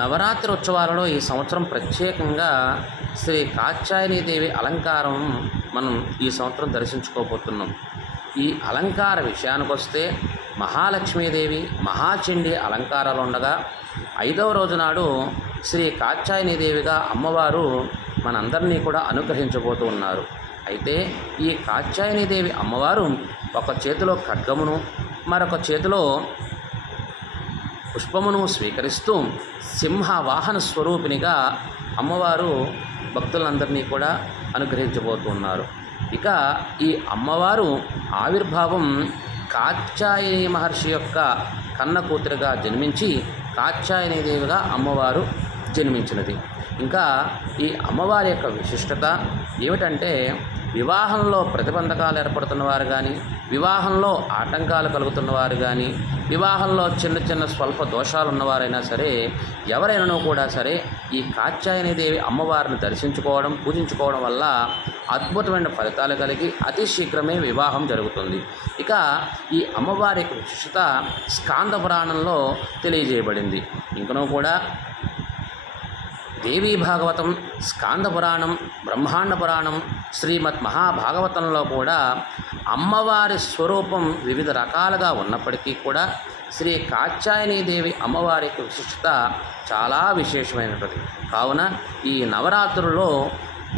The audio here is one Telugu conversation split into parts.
నవరాత్రి ఉత్సవాలలో ఈ సంవత్సరం ప్రత్యేకంగా శ్రీ కాత్యాయనీదేవి అలంకారం మనం ఈ సంవత్సరం దర్శించుకోబోతున్నాం. ఈ అలంకార విషయానికి వస్తే మహాలక్ష్మీదేవి మహాచండి అలంకారాలు ఉండగా ఐదవ రోజు నాడు శ్రీ కాత్యాయనీదేవిగా అమ్మవారు మనందరినీ కూడా అనుగ్రహించబోతూ ఉన్నారు. అయితే ఈ కాత్యాయనీదేవి అమ్మవారు ఒక చేతిలో ఖడ్గమును మరొక చేతిలో పుష్పమును స్వీకరిస్తూ సింహ వాహన స్వరూపినిగా అమ్మవారు భక్తులందరినీ కూడా అనుగ్రహించబోతున్నారు ఇక ఈ అమ్మవారు ఆవిర్భావం కాత్యాయని మహర్షి యొక్క కన్న కూతురుగా జన్మించి కాత్యాయని దేవిగా అమ్మవారు జన్మించినది. ఇంకా ఈ అమ్మవారి యొక్క విశిష్టత ఏమిటంటే వివాహంలో ప్రతిబంధకాలు ఏర్పడుతున్న వారు కానీ వివాహంలో ఆటంకాలు కలుగుతున్న వారు కానీ వివాహంలో చిన్న చిన్న స్వల్ప దోషాలు ఉన్నవారైనా సరే ఎవరైనానూ కూడా సరే ఈ కాత్యాయని దేవి అమ్మవారిని దర్శించుకోవడం పూజించుకోవడం వల్ల అద్భుతమైన ఫలితాలు కలిగి అతి శీఘ్రమే వివాహం జరుగుతుంది. ఇక ఈ అమ్మవారి యొక్క విశిష్టత స్కాంద పురాణంలో తెలియజేయబడింది. ఇంకనూ కూడా దేవీ భాగవతం స్కాంద పురాణం బ్రహ్మాండ పురాణం శ్రీమద్ మహాభాగవతంలో కూడా అమ్మవారి స్వరూపం వివిధ రకాలుగా ఉన్నప్పటికీ కూడా శ్రీ కాత్యాయనీదేవి అమ్మవారి యొక్క విశిష్టత చాలా విశేషమైనటువంటి కావున ఈ నవరాత్రుల్లో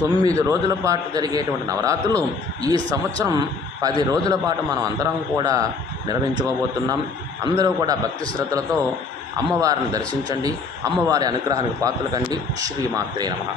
తొమ్మిది రోజుల పాటు జరిగేటువంటి నవరాత్రులు ఈ సంవత్సరం పది రోజుల పాటు మనం అందరం కూడా నిర్వహించుకోబోతున్నాం. అందరూ కూడా భక్తి శ్రద్ధలతో అమ్మవారిని దర్శించండి. అమ్మవారి అనుగ్రహానికి పాత్రలు కండి. శ్రీమాత్రే నమ.